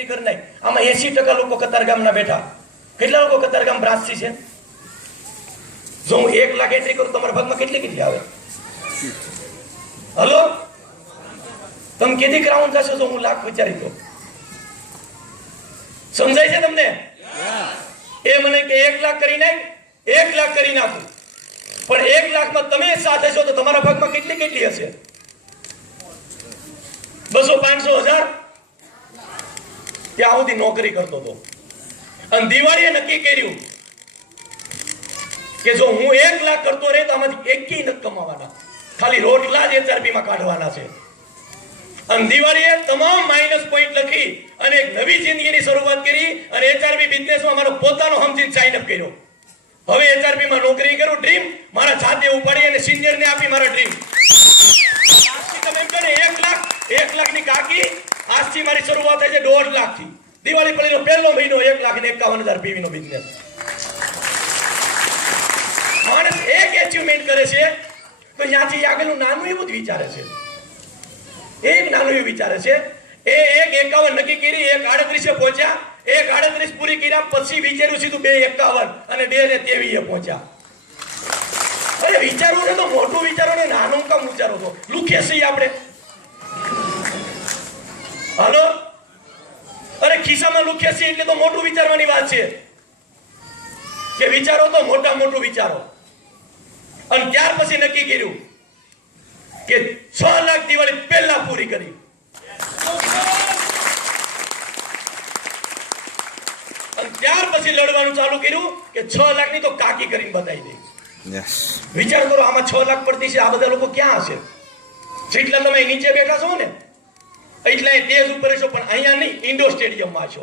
Factory કરી નાખી. આમાં 80% લોકો કતારગામના બેઠા. કેટલા લોકો કતારગામ બ્રાસથી છે? જો હું 1 લાખ એન્ટ્રી કરું તમારા ભાગમાં કેટલી આવે? હલો, તમે કેદી ક્રાઉન થશો? જો હું લાખ વિચારી દો. સમજાય છે તમને? એ મને કે 1 લાખ કરી નાખ, 1 લાખ કરી નાખું, પણ 1 લાખમાં તમે સાથે છો તો તમારા ભાગમાં કેટલી હશે? 200, 500, 1000. ત્યાં સુધી નોકરી કરતો હતો અને દિવાળીએ નક્કી કર્યું કે જો હું 1 લાખ કરતો રહે તો આમાંથી એકેય નથી કમાવાના, ખાલી રોટલા જ HRP માં કાઢવાના છે. અને દિવાળીએ તમામ માઇનસ પોઈન્ટ લખી અને એક નવી જિંદગીની શરૂઆત કરી અને HRP બિઝનેસમાં મારો પોતાનો સમજીને સાઇન અપ કર્યો. હવે HRP માં નોકરી કરું, ડ્રીમ મારા જાતે ઉપાડી અને સિનિયરને આપી મારા ડ્રીમ. તમે એમ કહો ને 1 લાખની કાકી, આજથી મારી શરૂઆત થાય છે 1.5 લાખથી. દિવાળી પછીનો પહેલો મહિનો 1,51,000 PV નો બિઝનેસ. માણસ એક એચિવમેન્ટ કરે છે તો ત્યાંથી આગળનું નાનું એવું જ વિચારે છે. એક નાનું એવું વિચારે છે. એ 1,51 નક્કી કરી, 1,38 પહોંચ્યા, 1,38 પૂરી કર્યા પછી વિચાર્યું સીધું 2,51 અને 2,23 પહોંચ્યા. અરે વિચારવું છે તો મોટું વિચારો ને નાનું કામ વિચારો છો? લુખીએ છીએ આપણે. હાલો, અરે ખિસ્સામાં લુખીએ છીએ એટલે તો મોટું વિચારવાની વાત છે કે વિચારો તો મોટું વિચારો. અને ત્યાર પછી નક્કી કર્યું કે 6 લાખ દિવાળી પહેલા પૂરી કરી. અને ત્યાર પછી લડવાનું ચાલુ કર્યું કે 6 લાખની તો કાકી કરીને બતાવી દે. વિચાર કરો, આમાં 6 લાખ પડતી છે, આ બધા લોકો ક્યાં હશે? જેટલા તમે નીચે બેઠા છો ને એટલા તેજ ઉપર છો, પણ અહીંયા નહીં, ઇન્ડોર સ્ટેડિયમમાં છો.